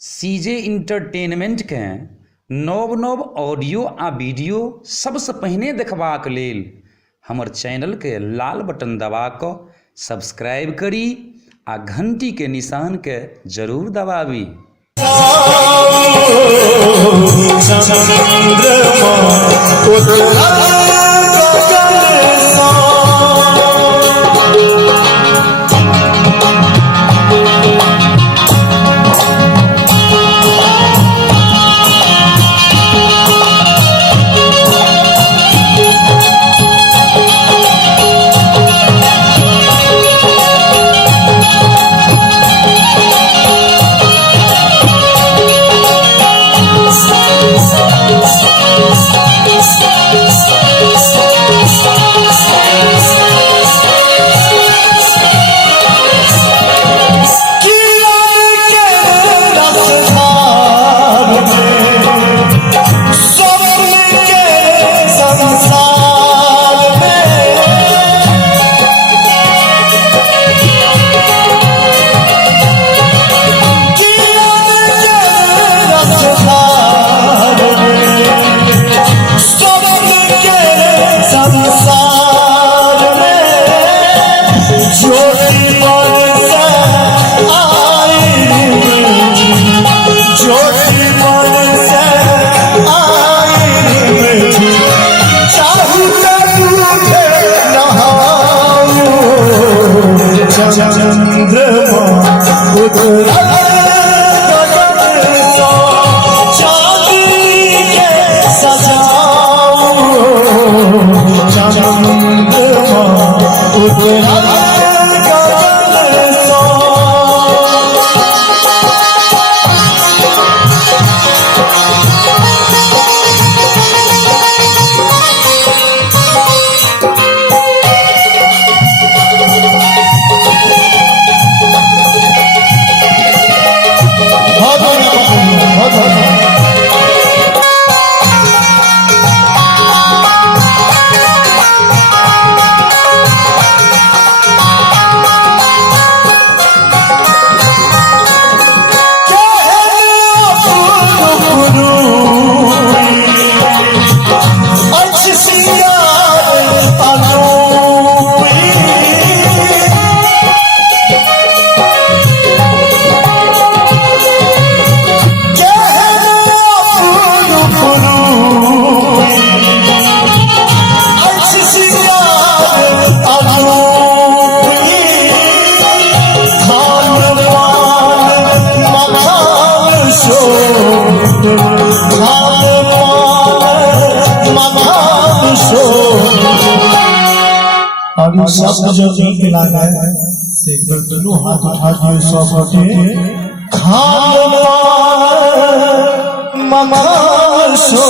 CJ entertainment के नव नव ऑडियो आ वीडियो सबसे पहिने देखबाक लेल हमर चैनल के लाल बटन दबा कऽ सब्सक्राइब करी आ घंटी के निशान के जरूर दबाबी। शब्द जो नीक लागे एक बार दोनों हाथ उठा के सब के खान ममा सो